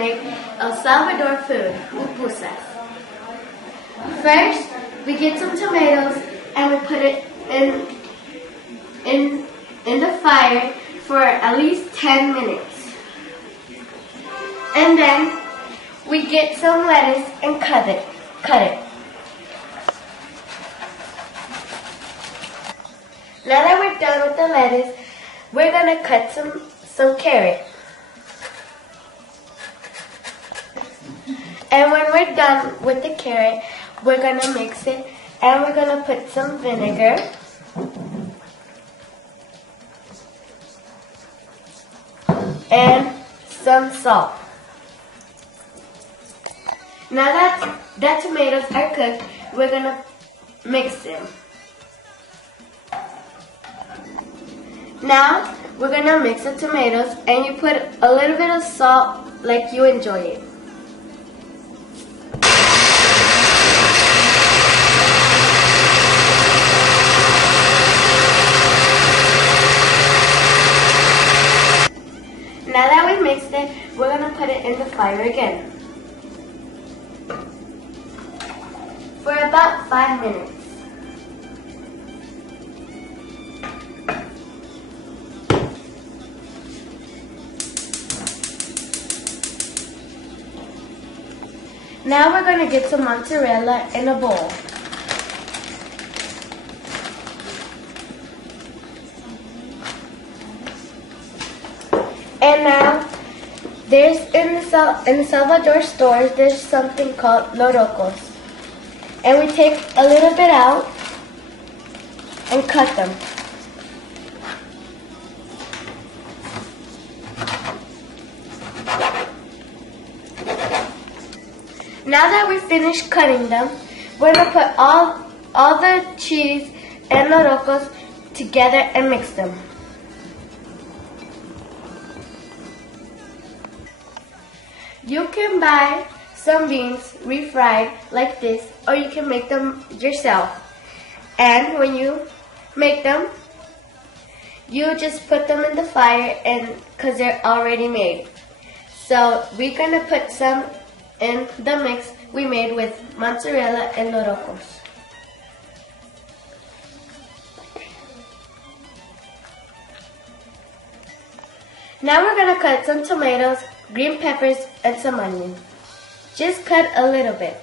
make El Salvador food, pupusas. First, we get some tomatoes and we put it in the fire for at least 10 minutes. And then we get some lettuce and cut it. Now that we're done with the lettuce, we're gonna cut some carrot. And when we're done with the carrot, we're gonna mix it and we're gonna put some vinegar. And some salt. Now that tomatoes are cooked, we're gonna mix them. Now we're gonna mix the tomatoes and you put a little bit of salt like you enjoy it. Now that we've mixed it, we're going to put it in the fire again for about 5 minutes. Now we're going to get some mozzarella in a bowl. And now, there's in the Salvador stores, there's something called lorocos. And we take a little bit out and cut them. Now that we finished cutting them, we're going to put all the cheese and lorocos together and mix them. You can buy some beans refried like this, or you can make them yourself. And when you make them, you just put them in the fire because they're already made. So we're going to put some in the mix we made with mozzarella and lorocos. Now we're going to cut some tomatoes, green peppers, and some onion. Just cut a little bit.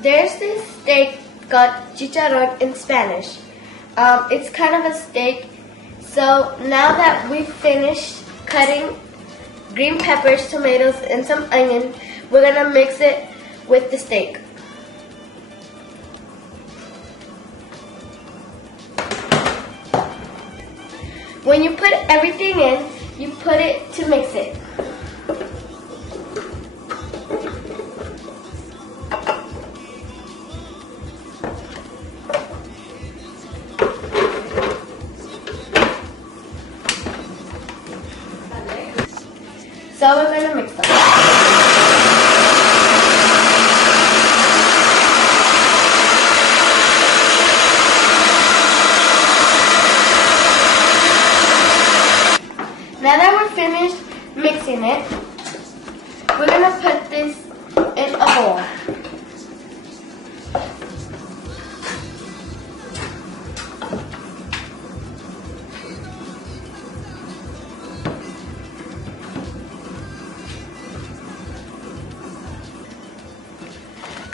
There's this steak called chicharrón in Spanish. It's kind of a steak. So now that we've finished cutting green peppers, tomatoes, and some onion, we're gonna mix it with the steak. When you put everything in, you put it to mix it. So we're going to mix them. Now that we're finished mixing it, we're going to put this in a bowl.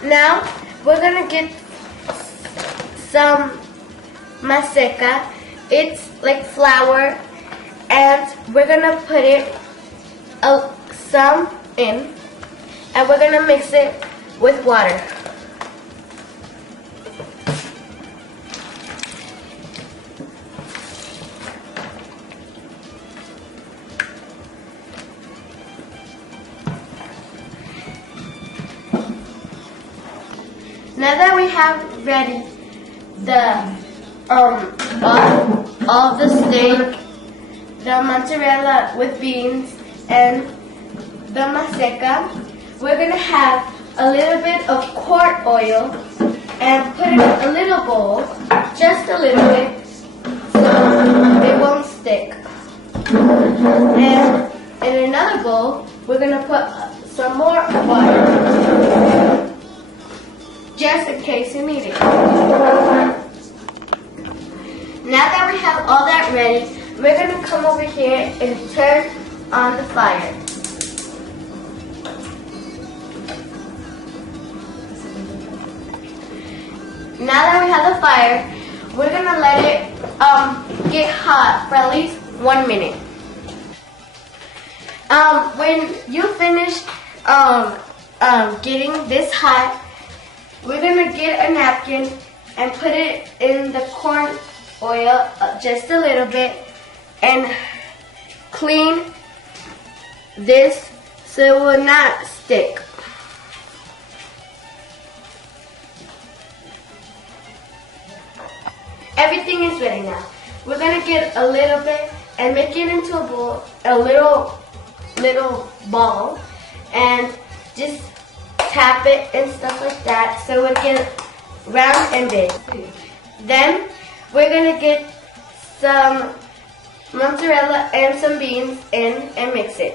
Now we're gonna get some maseca. It's like flour, and we're gonna put it some in, and we're gonna mix it with water. Now that we have ready the all the steak the mozzarella with beans and the maseca, we're going to have a little bit of corn oil and put it in a little bowl, just a little bit, so it won't stick. And in another bowl, we're going to put some more water, just in case you need it. Now that we have all that ready, we're going to come over here and turn on the fire. Now that we have the fire, we're going to let it get hot for at least 1 minute. When you finish getting this hot, we're going to get a napkin and put it in the corn oil just a little bit and clean this so it will not stick. Everything is ready now. We're going to get a little bit and make it into a bowl, a little ball, and just tap it and stuff like that so it gets round and big. Then we're going to get some mozzarella and some beans in and mix it.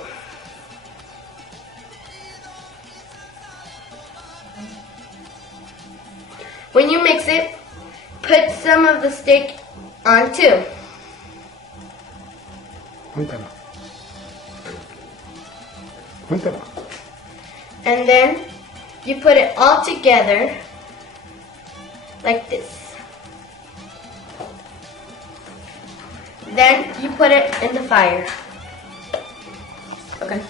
When you mix it, put some of the steak on too. And then you put it all together like this. Then you put it in the fire. Okay.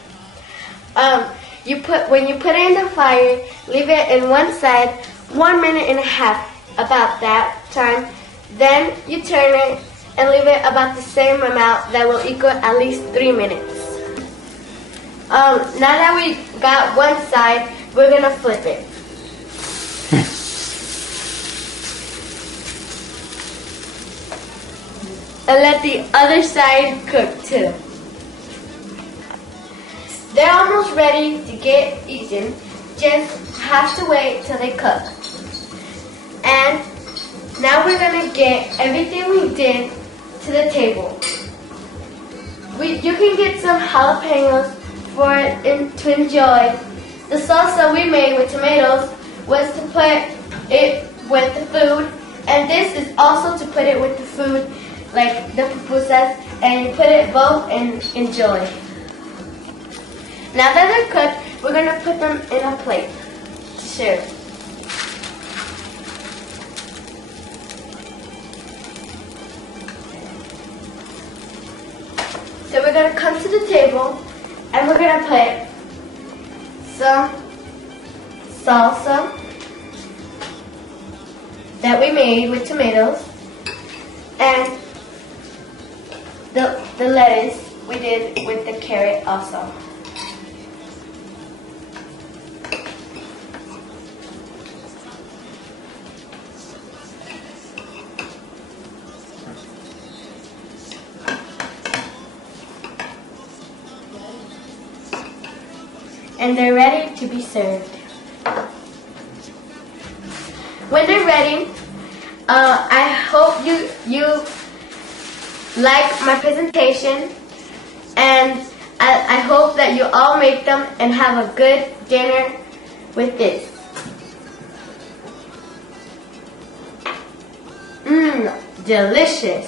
When you put it in the fire, leave it in one side 1 minute and a half, about that time. Then you turn it and leave it about the same amount that will equal at least 3 minutes. Now that we got one side, we're gonna flip it. And let the other side cook too. They're almost ready to get eaten. Just have to wait till they cook. And now we're gonna get everything we did to the table. You can get some jalapenos to enjoy. The salsa we made with tomatoes was to put it with the food, and this is also to put it with the food, like the pupusas, and you put it both and enjoy. Now that they're cooked, we're gonna put them in a plate to serve. So we're going to come to the table and we're going to put some salsa that we made with tomatoes and the lettuce we did with the carrot also. And they're ready to be served. When they're ready, I hope you like my presentation, and I hope that you all make them and have a good dinner with this. Delicious.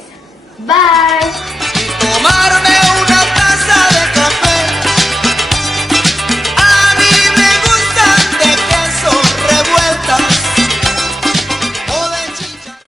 Bye.